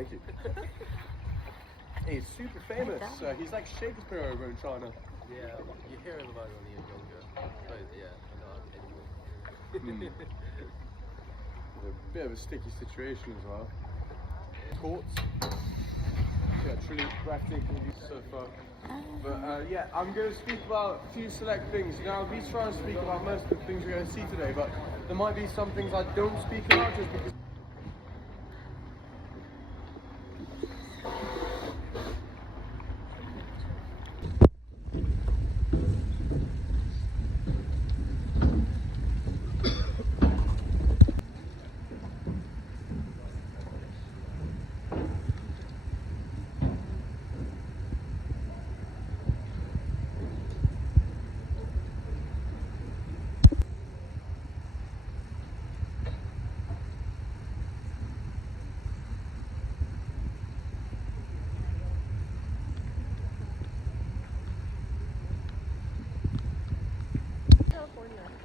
Thank you. He's super famous. He's like Shakespeare over in China. Yeah, you hear him about when you're younger, but yeah, not anymore. A bit of a sticky situation as well. Courts. Yeah, truly breathtaking views so far. But yeah, I'm going to speak about a few select things. Now, I'll be trying to speak about most of the things we're going to see today, but there might be some things I don't speak about just because.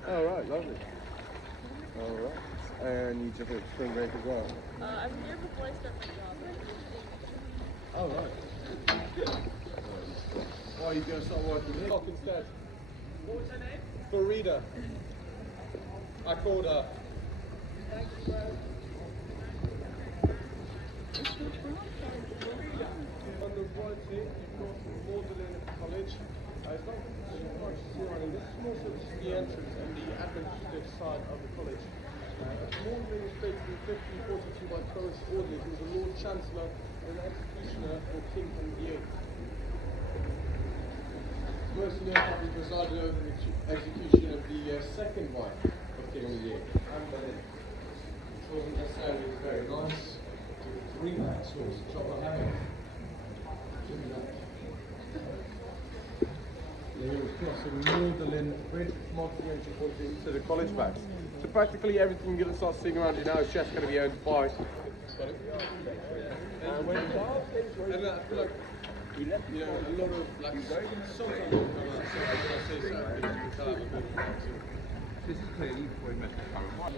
Alright, lovely. Alright. And you took a spring break as well? I'm here before I start my job. Oh, right. Why are you going to start working here? Instead. What was her name? Farida. I called her. Thank you, bro. On the right here, you've got Magdalene College. It's not too much surrounding. This is more so just the entrance and the administrative side of the college. Magdalene was created in 1542 by Thomas Audley, who was a Lord Chancellor and an executioner for King Henry VIII. Most known having presided over the execution of the second wife of King Henry VIII, Anne Boleyn. Which wasn't necessarily very nice. Relax, horse, chocolate hammock. Here we're crossing Magdalene Bridge, marking the entry point into the college backs. So practically everything you're going to start seeing around you now is just going to be owned by. And when I feel like, you know, a lot of like sometimes when I say certain things, you can tell I'm a bit of a This is clearly before we met the current.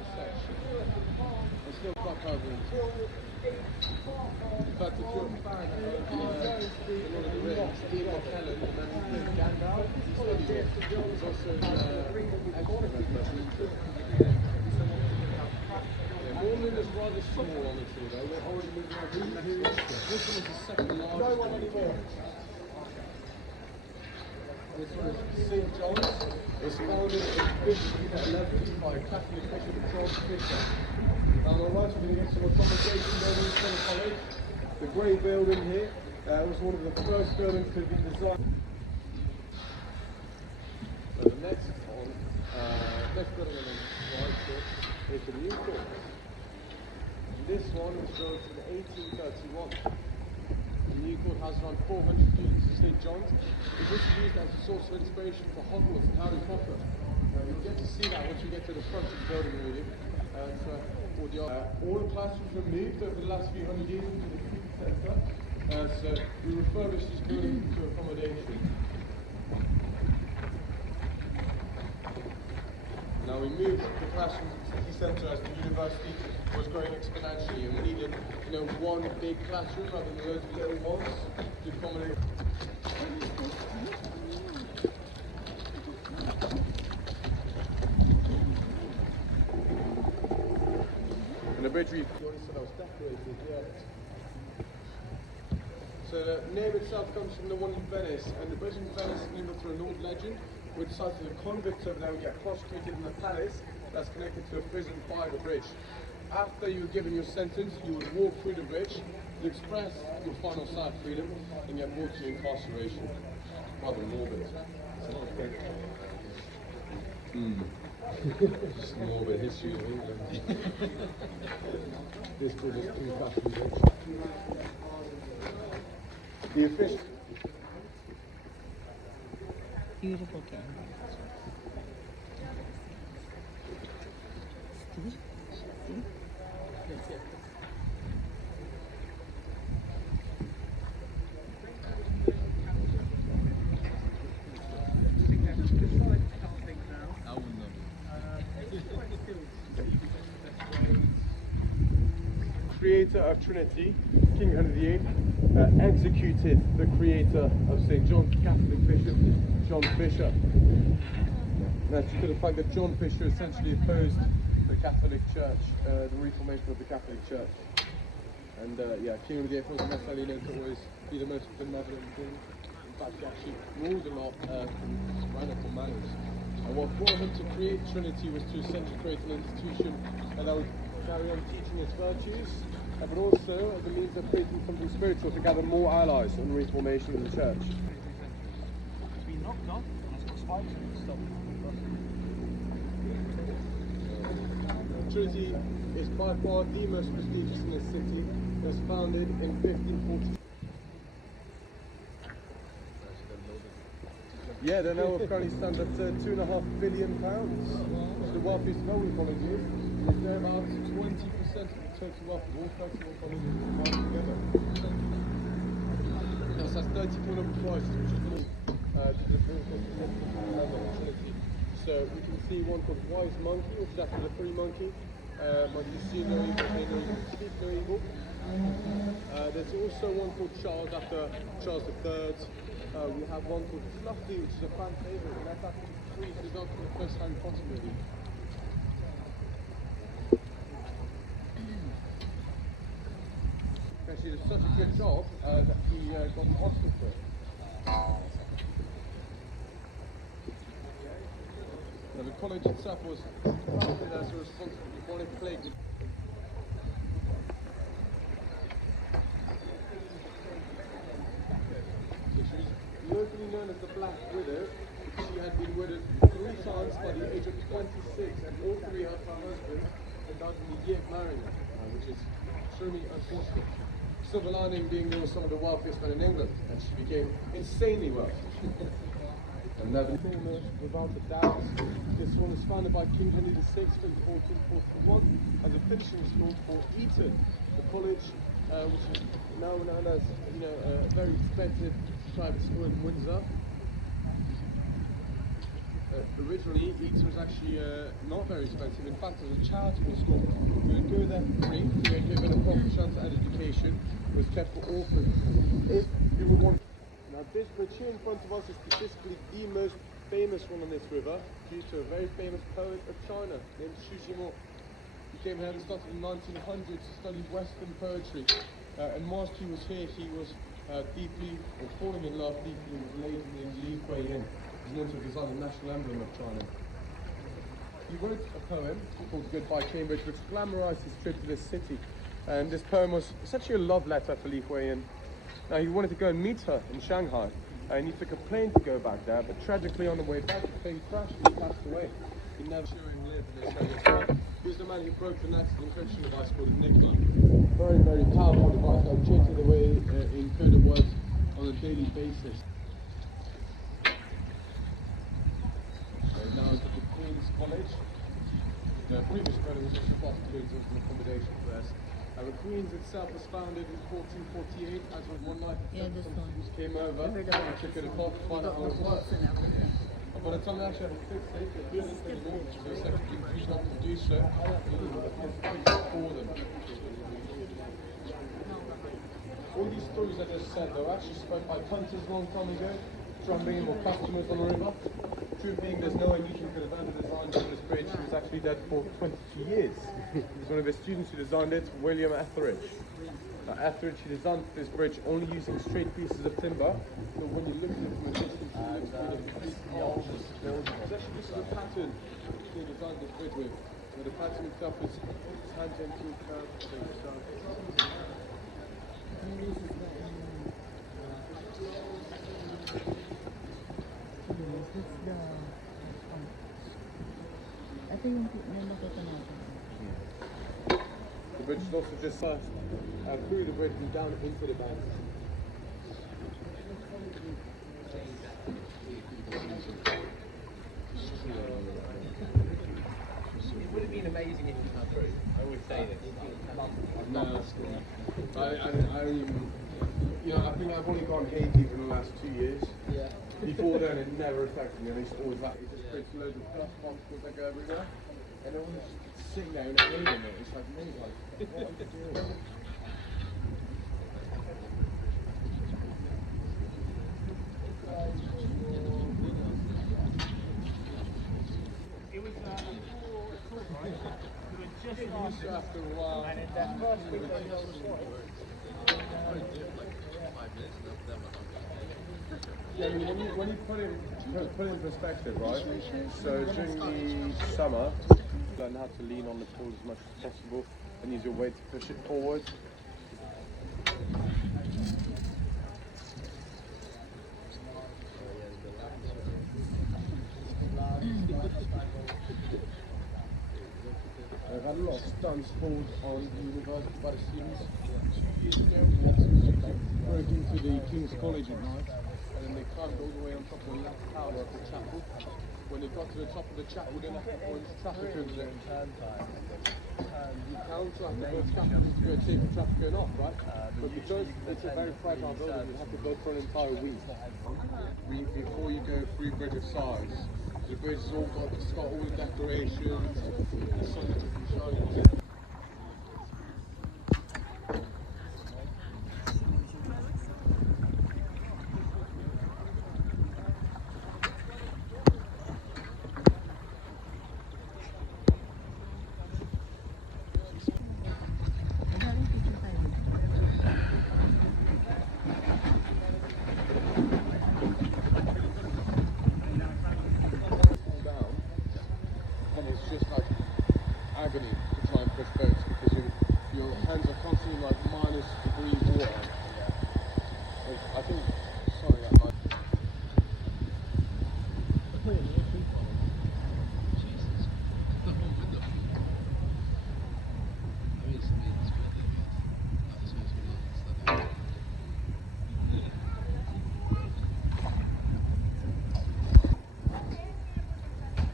It's still quite covered. In fact, if you're a fan of Lord of the Rings, Ian McKellen, and then he played Gandalf, he's also Mormon is rather small on the tree though, they're already moving on to the next one. This one is the second largest. No one anymore. This one is St. John's. It was founded in 1511 by a Catholic bishop, Charles Fisher. On the right, we're going to get some accommodation buildings from the college. The grey building here was one of the first buildings to be designed. So the next building on the right here is the new court. This one was built in 1831. The new court has around 400 students at St. John's. It was used as a source of inspiration for Hogwarts and Harry Potter. You'll get to see that once you get to the front of the building, really. All the classrooms were moved over the last few hundred years into the community centre. So we refurbished this building to accommodation. Now we moved the classrooms to the city centre as the university was growing exponentially, and we needed, one big classroom rather than loads of little ones to accommodate. And the bridge reef was decorated, yeah. So the name itself comes from the one in Venice, and the bridge in Venice is named after an old legend which cites the convicts over there would get prostrated in a palace that's connected to a prison by the bridge. After you were given your sentence, you would walk through the bridge to express your final sign of freedom and get brought to incarceration. Rather morbid. Just morbid history of England. This bridge is too fast. The official. Beautiful canvas. creator of Trinity, King Henry VIII, executed the creator of St. John, Catholic Bishop John Fisher. That's due to the fact that John Fisher essentially opposed the Catholic Church, the reformation of the Catholic Church. And yeah, King Henry VIII wasn't necessarily known to always be the most benevolent king. In fact, he actually ruled a lot from tyrannical manners. And what brought him to create Trinity was to essentially create an institution that would carry on teaching its virtues, but also as a means of creating something spiritual to gather more allies on reformation of the church. Been knocked off and it's got spikes and stuff. Trinity is by far the most prestigious in the city. It was founded in 1540. Yeah, they now currently stand at £2.5 billion. It's the wealthiest of all colleges. It's about 20% of the total wealth of all 31 colleges combined together. It also has 34 number prizes, which is more Trinity. So we can see one called Wise Monkey, which is after the Free Monkey. Monkey see no evil, hear no evil, speak no evil. There's also one called Charles after Charles III. We have one called Fluffy, which is a fan favourite, and that's actually free to go for the first Harry Potter movie. Actually, did such a good job that he got an Oscar for it. Now, the college itself was founded as a response to the bubonic plague. Locally known as the Black Widow, because she had been widowed 3 times by the age of 26, and all 3 of her husbands had died in the year of marrying her, which is extremely unfortunate. Silver lining being they were some of the wealthiest men in England, and she became insanely wealthy. And never famous, without a doubt. This one was founded by King Henry VI in 1441 as a finishing school for Eton, the college which is now known as a very expensive private school in Windsor. Originally, Eton was actually not very expensive. In fact, it was a charitable school. You would go there for free, you were given a proper chance at education. It was kept for orphans. If you would want. Now, this bridge here in front of us is statistically the most famous one on this river, due to a very famous poet of China named Xu Jimo. He came here and started in the 1900s to study Western poetry. And whilst he was here, he was falling in love deeply with a lady named Li Kuei-yin. He's known to have designed the national emblem of China. He wrote a poem called Goodbye Cambridge, which glamorized his trip to this city. And this poem was essentially a love letter for Li Kuei-yin. Now, he wanted to go and meet her in Shanghai, and he took a plane to go back there, but tragically on the way back, the plane crashed and he passed away. He never saw him live, and they say as well. He was the man who broke the next encryption device called Enigma. Very, very powerful device that would change the way encoded words on a daily basis. So now it's at the Queen's College. The previous building was just Foster Queen's, was an accommodation for us. The Queen's itself was founded in 1448 as of one night. Yeah, this some one. students came over, I heard about it. took it apart to find out how it worked. By the time they actually had to fix it, they didn't fix it anymore, so they said you choose not to do so, you need to fix it for them. All these stories I just said, they were actually spoke by punters a long time ago, trying to bring in more customers on the river. Truth being, there's no way Newton could have ever designed this bridge. He was actually dead for 22 years. He was one of his students who designed it, William Etheridge. Etheridge, he designed this bridge only using straight pieces of timber. So when you look at it from a distance, it looks really completely arches. Actually, this is a pattern they designed this bridge with. So the pattern itself is tangential curve. Ito yung nakita natin. The bridge is also just through the bridge and down into the bank. It would have been amazing if you got through. I always say this. No, I think I've only gone hay deep in the last 2 years. Yeah. Before then, it never affected me. I used to always like it just creates loads of dust particles that go everywhere, and I was just sitting there in a hay in it. It's like, mate, like, what are you doing? after a while. And in that first week, they go Yeah, I mean, when you put it in perspective, right? So during the summer, learn how to lean on the tools as much as possible and use your weight to push it forward. I've had a lot of stunts pulled on university by the students 2 years ago. Broke into the King's College at night, and then they climbed all the way on top of the left tower of the chapel. When they got to the top of the chapel, they left the orange traffic in there. And you counteract the first traffic to go take the traffic going off, right? But because it's a very fragile building, you have to go for an entire week. Before you go free bridge of size. The bridge has all got, it's got all the decorations, the sun is shining on it. Just like agony to try and push boats because your hands are constantly like -degree water. Like, I think, sorry, that might.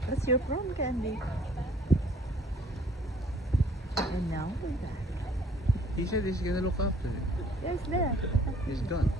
That's your prawn candy. And now we're back. He said he's gonna look after it. Yes, there. He's gone.